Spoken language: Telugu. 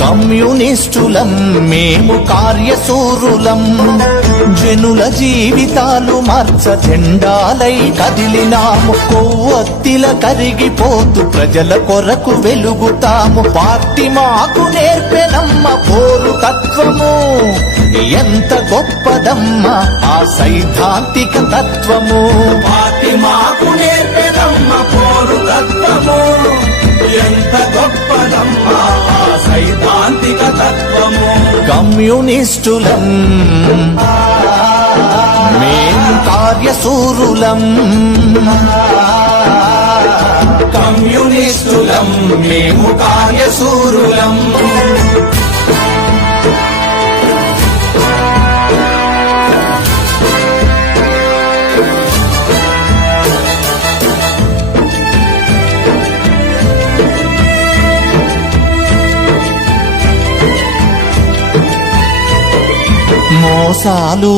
కమ్యూనిస్టులం మేము కార్యశూరులం, జనుల జీవితాలు మార్చ జెండాలై కదిలినాము, కొవ్వొత్తిల కరిగిపోతూ ప్రజల కొరకు వెలుగుతాము. పార్టీ మాకు నేర్పెనమ్మ పోరు తత్వము, ఎంత గొప్పదమ్మా ఆ సైద్ధాంతిక తత్వము. పార్టీ మాకు నేర్పెనమ్మ పోరు తత్వము, ఎంత గొప్పదమ్మా ఆ సైద్ధాంతిక తత్వము. కమ్యూనిస్టులం మేము కార్యశూరులం, కమ్యూనిస్టులం మేము కార్యశూరులం. మోసాలు